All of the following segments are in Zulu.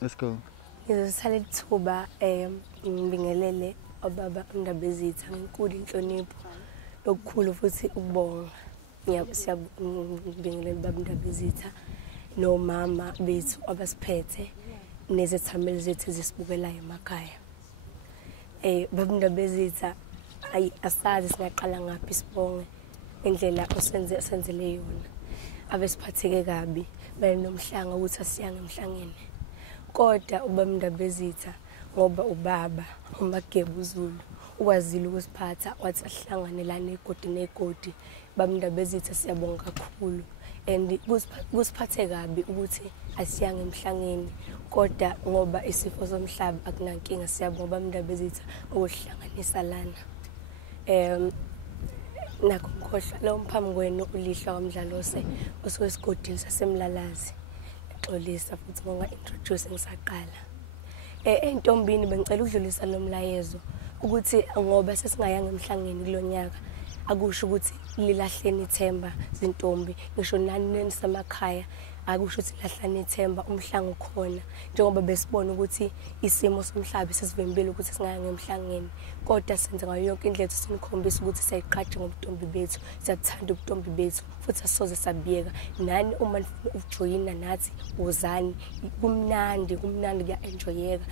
Let's go. Ngizosala ithuba ngibingelele obaba undabezitha ngenkulu inhlonipho lokukhulu futhi ukubonga. Ngiyabingelela baba undabezitha nomama bethu abasiphethe nezethameli zethu ezisibukelayo emakhaya. Baba undabezitha asazi singaqala ngaphi sibonge indlela osenzele yona. Abesiphatheke kabi banomhlanga ukuthi asiyange emhlangeni. Kodwa ubaba undabezitha ngoba ubaba uMageba uZulu ukwazile ukusiphatha wathi asihlanganelane igodi negodi. Baba undabezitha siyabonga kakhulu and kusiphathe kabi ukuthi asiyange emhlangeni kodwa ngoba isifo somhlaba akunankinga siyabonga baba undabezitha ukuhlanganisa lana. Nakho ngikhohlwa lo mphambi kwenu ulihla kwamdlalose osesigodini sasemlalazi. Xolisa futhi ngonga introduce ngisaqala. Entombini bengicela ukudlulisa lo mlayezo ukuthi ngoba sesingayanga emhlangeni kulonyaka akusho ukuthi lilahleni ithemba zintombi ngisho nani nesemakhaya akusho ukuthi lahlani ithemba umhlanga ukhona njengoba besibona ukuthi isimo somhlaba sesivimbile ukuthi singayanga emhlangeni kodwa senze ngayo yonke indlela sinikhombisa ukuthi siyayiqhatsha ngobutombi bethu siyathanda ubutombi bethu futhi asoze sabiyeka nani uma ujoyina nathi uzani kumnandi kuya-enjoyeka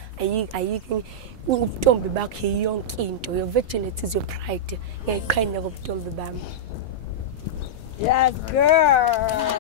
ayiki ubutombi bakho yonke into your virginity is your pride ngiyayiqhenya ngobutombi bami. Yes girl.